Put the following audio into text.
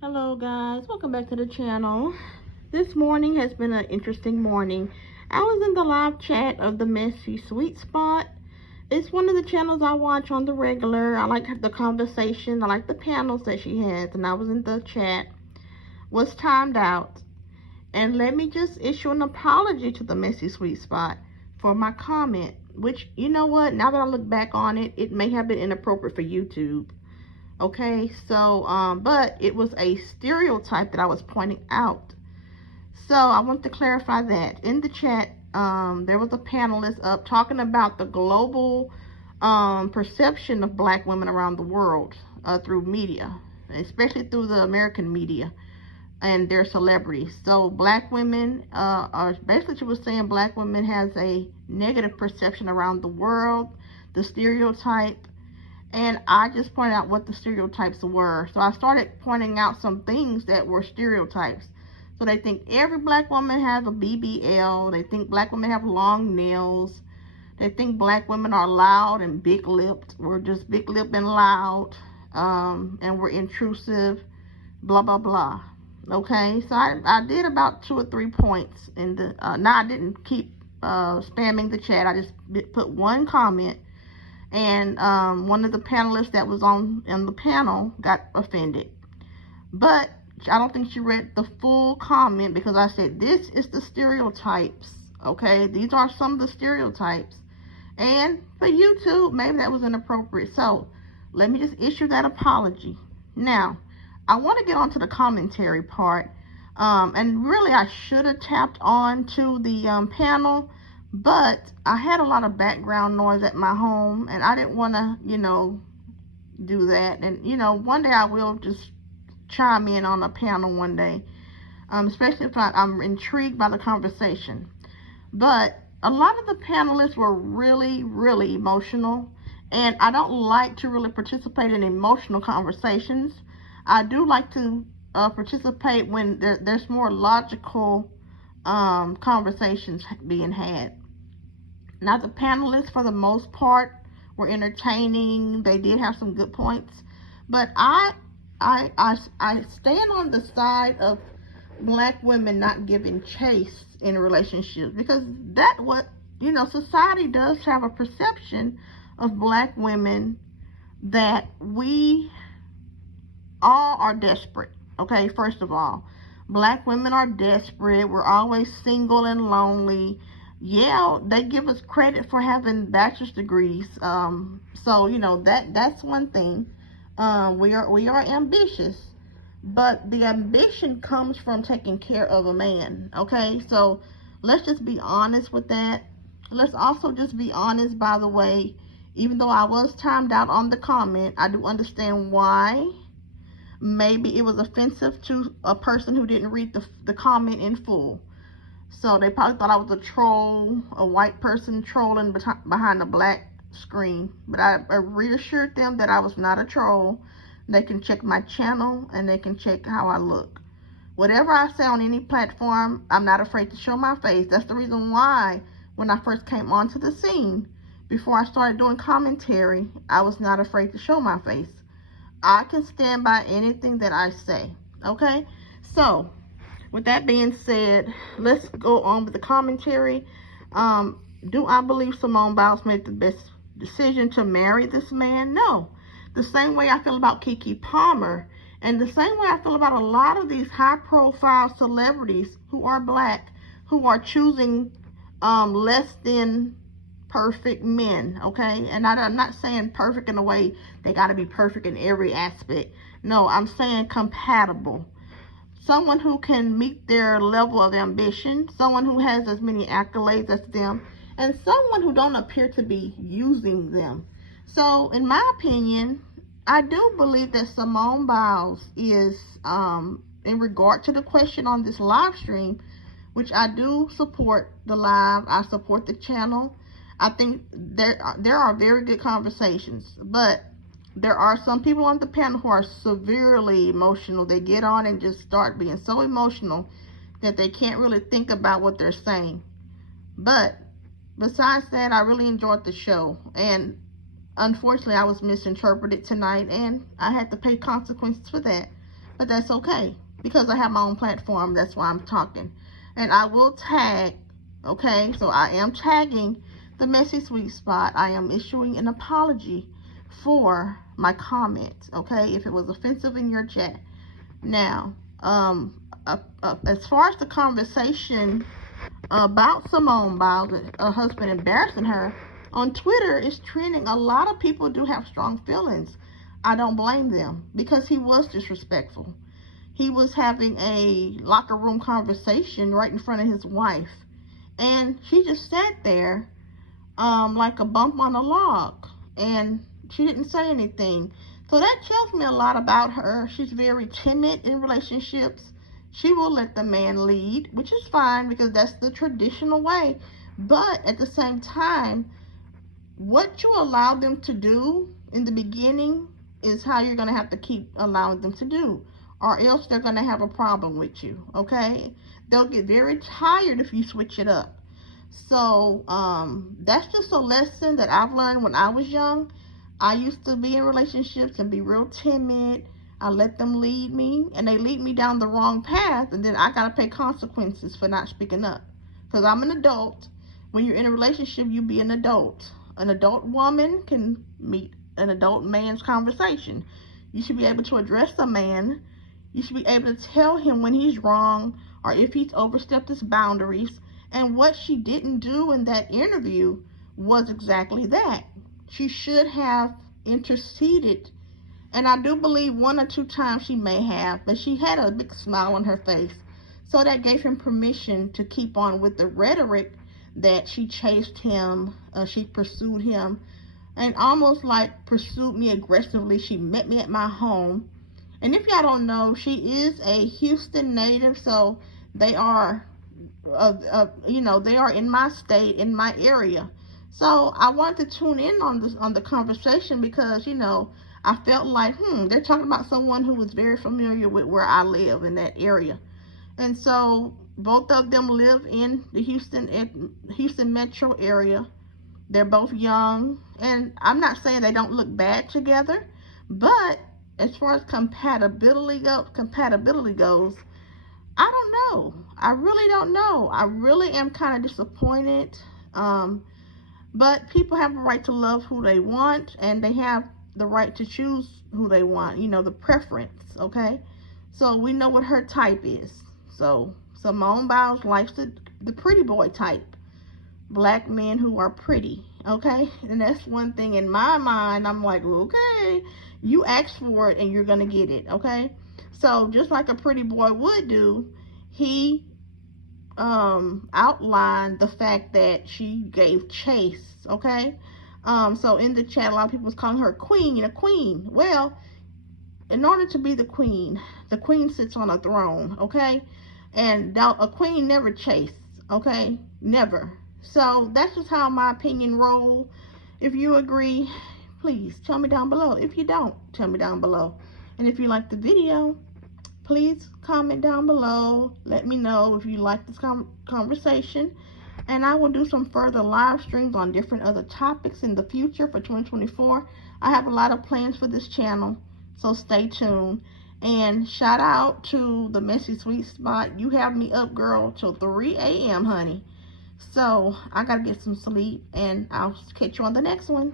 Hello guys, welcome back to the channel. This morning has been an interesting morning. I was in the live chat of the Messy Sweet Spot. It's one of the channels I watch on the regular. I like the conversation, I like the panels that she has, and I was in the chat. Was timed out. And let me just issue an apology to the Messy Sweet Spot for my comment, which, you know what, now that I look back on it, it may have been inappropriate for YouTube. Okay, so but it was a stereotype that I was pointing out. So I want to clarify that. In the chat, there was a panelist up talking about the global perception of black women around the world through media, especially through the American media and their celebrities. So black women are basically, she was saying black women has a negative perception around the world, the stereotype. And I just pointed out what the stereotypes were. So I started pointing out some things that were stereotypes. So they think every black woman has a BBL. They think black women have long nails. They think black women are loud and big-lipped. We're just big-lipped and loud. And we're intrusive. Blah, blah, blah. Okay, so I did about 2 or 3 points. In the now I didn't keep spamming the chat. I just put one comment. And one of the panelists that was on the panel got offended. But I don't think she read the full comment, because I said, this is the stereotypes, okay? These are some of the stereotypes. And for YouTube, maybe that was inappropriate. So let me just issue that apology. Now, I want to get on to the commentary part. And really, I should have tapped on to the panel, but I had a lot of background noise at my home, and I didn't want to, do that. And, one day I will just chime in on a panel one day, especially if I'm intrigued by the conversation. But a lot of the panelists were really, really emotional, and I don't like to really participate in emotional conversations. I do like to participate when there's more logical conversations being had. Now, the panelists, for the most part, were entertaining. They did have some good points, but I stand on the side of black women not giving chase in relationships, because that what society does have a perception of black women that we all are desperate. Okay, first of all, black women are desperate. We're always single and lonely. Yeah, they give us credit for having bachelor's degrees. So that's one thing. We are ambitious, but the ambition comes from taking care of a man. Okay, so let's just be honest with that. Let's also just be honest, by the way. Even though I was timed out on the comment, I do understand why. Maybe it was offensive to a person who didn't read the comment in full. So they probably thought I was a troll, a white person trolling behind a black screen. But I reassured them that I was not a troll. They can check my channel, and they can check how I look. Whatever I say on any platform, I'm not afraid to show my face. That's the reason why when I first came onto the scene, before I started doing commentary, I was not afraid to show my face. I can stand by anything that I say. Okay? So with that being said, let's go on with the commentary. Do I believe Simone Biles made the best decision to marry this man? No. The same way I feel about Keke Palmer, and the same way I feel about a lot of these high-profile celebrities who are black, who are choosing less than perfect men, okay? And I'm not saying perfect in a way they got to be perfect in every aspect. No, I'm saying compatible. Someone who can meet their level of ambition, someone who has as many accolades as them, and someone who don't appear to be using them. So, in my opinion, I do believe that Simone Biles is, in regard to the question on this live stream, which I do support the live, I support the channel. I think there are very good conversations, but there are some people on the panel who are severely emotional. They get on and just start being so emotional that they can't really think about what they're saying. But besides that, I really enjoyed the show. And unfortunately, I was misinterpreted tonight, and I had to pay consequences for that. but that's okay because I have my own platform. That's why I'm talking. And I will tag, okay? So I am tagging the Messy Sweet Spot. I am issuing an apology for my comments, okay? If it was offensive in your chat. Now, as far as the conversation about Simone Biles and her husband embarrassing her, on Twitter it's trending. A lot of people do have strong feelings. I don't blame them because he was disrespectful. He was having a locker room conversation right in front of his wife, and she just sat there like a bump on a log, and she didn't say anything. So that tells me a lot about her. She's very timid in relationships. She will let the man lead, which is fine because that's the traditional way. But at the same time, what you allow them to do in the beginning is how you're going to have to keep allowing them to do, or else they're going to have a problem with you, okay? They'll get very tired if you switch it up. So that's just a lesson that I've learned when I was young. I used to be in relationships and be real timid. I let them lead me, and they lead me down the wrong path, and then I got to pay consequences for not speaking up because I'm an adult. When you're in a relationship, you be an adult. An adult woman can meet an adult man's conversation. You should be able to address a man. You should be able to tell him when he's wrong or if he's overstepped his boundaries. And what she didn't do in that interview was exactly that. She should have interceded. And I do believe 1 or 2 times she may have, but she had a big smile on her face. So that gave him permission to keep on with the rhetoric that she chased him, she pursued him, and almost like pursued me aggressively. She met me at my home. And if y'all don't know, she is a Houston native, so they are, they are in my state, in my area. So I wanted to tune in on the conversation because, I felt like, they're talking about someone who was very familiar with where I live in that area. And so both of them live in the Houston metro area. They're both young, and I'm not saying they don't look bad together, but as far as compatibility goes, I don't know. I really don't know. I really am kind of disappointed. But people have a right to love who they want, and they have the right to choose who they want, the preference, okay? So we know what her type is. So Simone Biles likes the pretty boy type. Black men who are pretty, okay? And that's one thing in my mind. I'm like, okay, you asked for it and you're gonna get it, okay? So just like a pretty boy would do, he outlined the fact that she gave chase, okay? So in the chat, a lot of people was calling her a queen. Well, in order to be the queen sits on a throne, okay? And a queen never chases, okay? Never. So that's just how my opinion roll. If you agree, please tell me down below. If you don't, tell me down below. And if you like the video, please comment down below. Let me know if you like this conversation. And I will do some further live streams on different other topics in the future for 2024. I have a lot of plans for this channel, so stay tuned. And shout out to the Messy Sweet Spot. You have me up, girl, till 3 a.m., honey. So I gotta get some sleep, and I'll catch you on the next one.